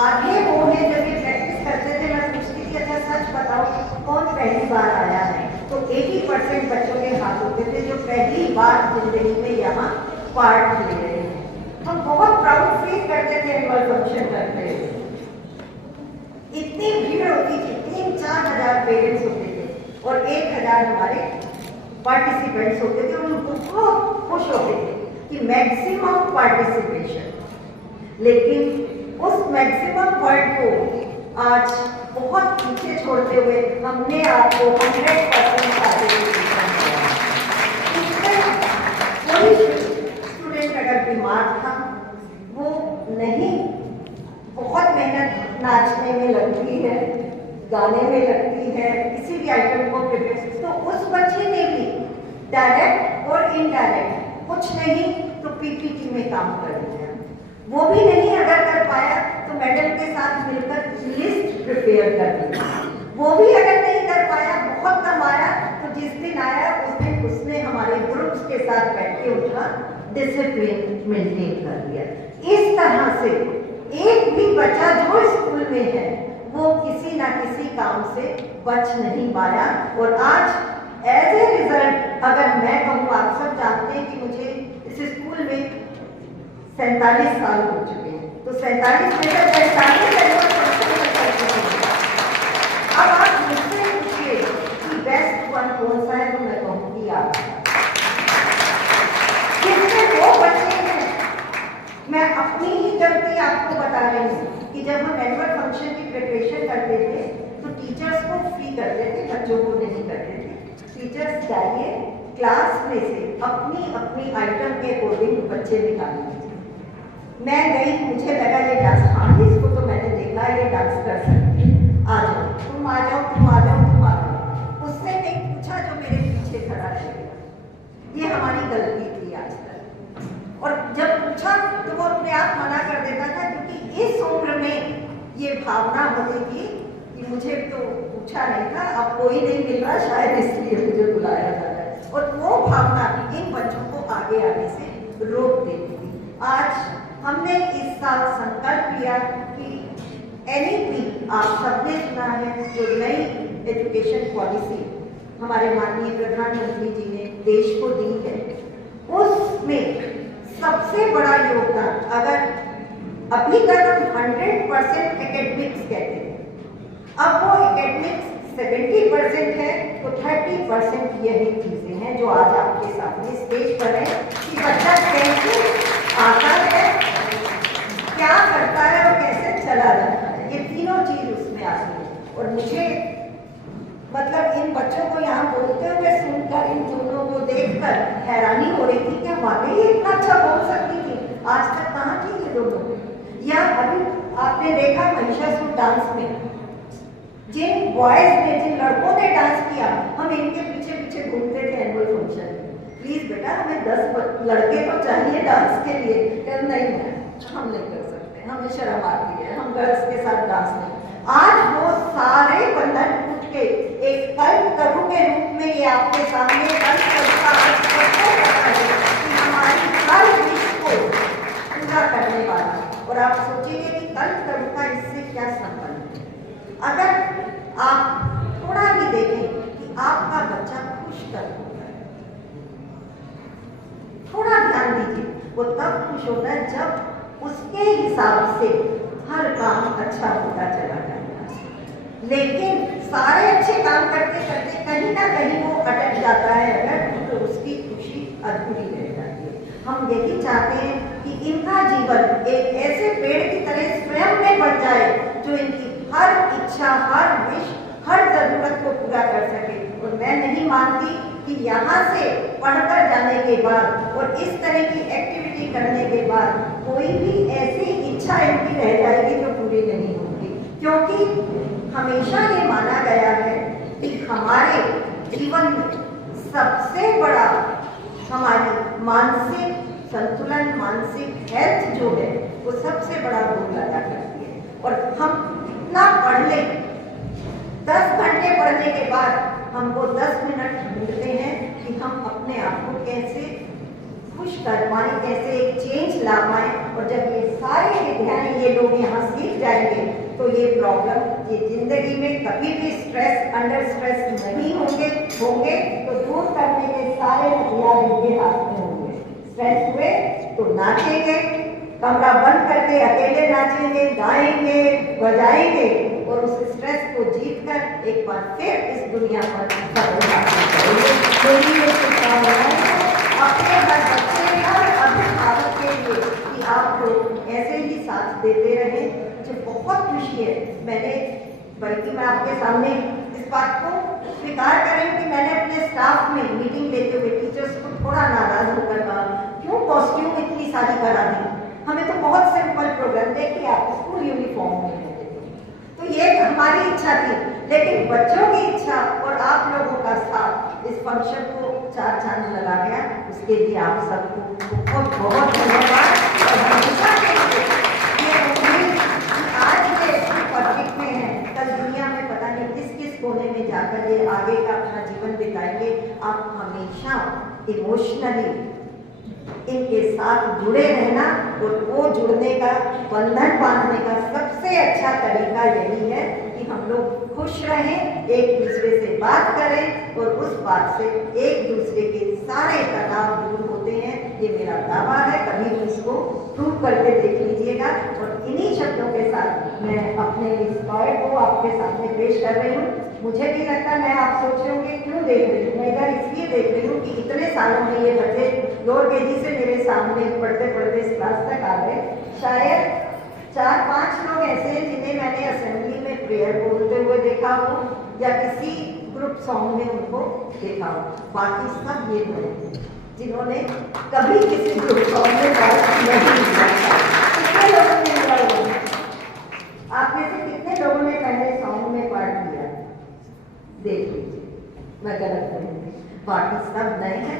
आधे वो हैं जब ये प्रैक्टिस करते थे, मैं पूछती थी अच्छा सच बताओ कौन पहली बार आया है, तो 80% बच्चों के हाथ होते थे जो पहली बार जिंदगी में यहाँ पार्ट ले रहे हैं। हम बहुत प्राउड फील करते थे एनुअल फंक्शन करते हुए। इतनी भीड़ होती थी, 3-4 हजार पेरेंट्स होते थे और 1000 हमारे पार्टिसिपेंट्स होते थे, और हम बहुत खुश होते थे कि मैक्सिमम पार्टिसिपेशन। लेकिन उस मैक्सिमम पॉइंट को आज बहुत पीछे छोड़ते हुए हमने आपको 100% पार्टिसिपेशन किया। कोई स्टूडेंट अगर बीमार था, वो नहीं, बहुत मेहनत नाचने में लगती है, गाने में लगती है, किसी भी आइटम को प्रिपेयर, तो उस बच्चे ने भी डायरेक्ट और इनडायरेक्ट कुछ नहीं तो पीपीटी में काम कर दिया। वो भी नहीं अगर कर पाया तो मैडम के साथ मिलकर लिस्ट प्रिपेयर कर दी। वो भी अगर नहीं कर पाया, बहुत कम आया, तो जिस दिन आया उस दिन उसने हमारे ग्रुप्स के साथ बैठ के उसका डिसिप्लिन मेंटेन कर दिया। इस तरह से एक भी बच्चा जो स्कूल में है वो किसी ना किसी काम से बच नहीं पाया। और आज एज ए रिजल्ट अगर मैं कहूँ, आप सब जानते हैं कि मुझे इस स्कूल में 47 साल हो चुके हैं, तो 47 में 45 अब आप मुझसे पूछिए कि बेस्ट वन कौन सा है, तो मैं कहूँगी आप। जिसमें वो बच्चे हैं, मैं अपनी ही गलती आपको बता रही हूँ कि जब हम एनुअल फंक्शन की प्रिपरेशन करते थे तो टीचर्स को फ्री करते थे, बच्चों को नहीं करते थे। टीचर्स चाहिए क्लास में से अपनी अपनी आइटम के अकॉर्डिंग बच्चे निकालेंगे। मैं गई, मुझे लगा ये डांस, हाँ इसको तो मैंने देखा ये डांस कर सकती है, आ जाओ तुम, आ जाओ तुम, आ जाओ तुम, आ जाओ। उससे नहीं पूछा जो मेरे पीछे खड़ा है। ये हमारी गलती थी आज तक। और जब पूछा तो वो अपने आप मना कर देता था, क्योंकि इस उम्र में ये भावना होती थी कि मुझे तो पूछा नहीं था, अब कोई नहीं मिल रहा शायद इसलिए मुझे बुलाया जा रहा है। और वो भावना इन बच्चों को आगे आने से रोक देती थी। आज हमने इस साल संकल्प लिया कि NEP, आप सबने सुना है, जो नई एजुकेशन पॉलिसी हमारे माननीय प्रधानमंत्री जी ने देश को दी है, उसमें सबसे बड़ा योगदान, अगर अभी तक हम 100% एकेडमिक्स कहते थे, अब वो एकेडमिक्स 70% है, तो 30% यही चीजें हैं जो आज आपके सामने स्टेज पर है कि बच्चा कैसे आता है, क्या करता है और कैसे चला जाता है। ये तीनों चीज उसमें आती है। और मुझे मतलब इन बच्चों को यहाँ बोलते हुए सुनकर, इन दोनों को देखकर हैरानी हो रही थी कि वाकई इतना अच्छा बोल सकती थी। आज तक कहाँ थी ये दोनों। या अभी आपने देखा महिषासुर डांस में जिन बॉयज ने, जिन लड़कों ने डांस किया, हम इनके पीछे पीछे घूमते थे एनुअल फंक्शन में। प्लीज बेटा, हमें 10 लड़के तो चाहिए डांस के लिए। नहीं है, हम नहीं कर सकते, हमें शर्म आती है, हम गर्ल्स के साथ डांस नहीं। आज वो सारे बंधन टूट के एक कल्प प्रभु के रूप में ये आपके सामने हमारी हर विश को पूरा करने वाला। और आप सोचिए कि कल्प प्रभु का इससे क्या संबंध है। अगर आप थोड़ा भी देखें कि आपका बच्चा खुश कब होता है, थोड़ा ध्यान दीजिए, वो तब खुश होता है जब उसके हिसाब से हर काम अच्छा होता चला जाता है। लेकिन सारे अच्छे काम करते करते कहीं ना कहीं वो अटक जाता है अगर, तो उसकी खुशी अधूरी रह जाती है। हम यही चाहते हैं कि इनका जीवन एक ऐसे पेड़ की तरह स्वयं में बन जाए जो इनकी हर इच्छा, हर विश, हर जरूरत को पूरा कर सके। और मैं नहीं मानती कि यहाँ से पढ़कर जाने के बाद और इस तरह की एक्टिविटी करने के बाद कोई भी ऐसी इच्छा इनकी रह जाएगी जो पूरी नहीं होगी। क्योंकि हमेशा ये माना गया है कि हमारे जीवन में सबसे बड़ा हमारी मानसिक संतुलन, मानसिक हेल्थ जो है, वो सबसे बड़ा रोल अदा करती है। और हम कितना पढ़ लें, 10 घंटे पढ़ने के बाद हमको 10 मिनट ढूंढते हैं कि हम अपने आप को कैसे खुश कर पाए, कैसे एक चेंज ला पाए। और जब ये सारी विद्याएं ये लोग यहाँ सीख जाएंगे तो ये प्रॉब्लम, ये जिंदगी में कभी भी स्ट्रेस, अंडर स्ट्रेस नहीं होंगे तो दूर करने के सारे हथियार इनके हाथ में होंगे। स्ट्रेस हुए तो नाचेंगे, कमरा बंद करके अकेले नाचेंगे, गाएंगे, बजाएंगे और उस स्ट्रेस को जीत कर एक बार फिर इस दुनिया पर सफलता करेंगे। मेरी ये शुभकामनाएं हैं अपने हर बच्चे, हर अभिभावक के लिए कि आप लोग ऐसे ही साथ देते रहें। मुझे बहुत खुशी है, बल्कि मैं आपके सामने इस बात को स्वीकार करें कि मैंने अपने स्टाफ में मीटिंग लेते हुए टीचर्स को थोड़ा नाराज होकर कहा, क्यों कॉस्ट्यूम इतनी सारी करा दी, हमें तो बहुत सिंपल प्रोग्राम, देखिए आप स्कूल यूनिफॉर्म में हैं। तो ये हमारी इच्छा थी, लेकिन बच्चों की इच्छा और आप लोगों का साथ इस फंक्शन को 4 चांद लगा गया। उसके लिए आप सबको बहुत बहुत धन्यवाद। और हमेशा के लिए ये उम्मीद कि आज ये पब्लिक में है, कल दुनिया में पता नहीं किस किस कोने में जाकर ये आगे का अपना जीवन बिताएंगे। आप हमेशा इमोशनली इनके साथ जुड़े रहना, और वो जुड़ने का, बंधन बांधने का सबसे अच्छा तरीका यही है कि हम लोग खुश रहें, एक दूसरे से बात करें और उस बात से एक दूसरे के सारे तनाव दूर होते हैं। ये मेरा दावा है, कभी भी इसको प्रूव करके देख लीजिएगा। और इन्हीं शब्दों के साथ मैं अपने इस पॉइंट को आपके सामने पेश कर रही हूँ। मुझे भी लगता है, मैं आप सोच रहे होंगे क्यों देख रही हूँ, मैं इधर इसलिए देख रही हूँ कि इतने सालों में ये बच्चे लोअर केजी से मेरे सामने पढ़ते पढ़ते इस क्लास तक आ गए। शायद 4-5 लोग ऐसे हैं जिन्हें मैंने असेंबली में प्रेयर बोलते हुए देखा हो या किसी ग्रुप सॉन्ग में उनको देखा हो। बाकी सब ये लोग जिन्होंने कभी किसी ग्रुप सॉन्ग में पार्ट नहीं लिया। कितने लोगों ने लिया होगा? आप में से कितने लोगों ने पहले सॉन्ग में पार्ट लिया? देख लीजिए, मैं गलत कहूँगी, बाकी सब नए हैं।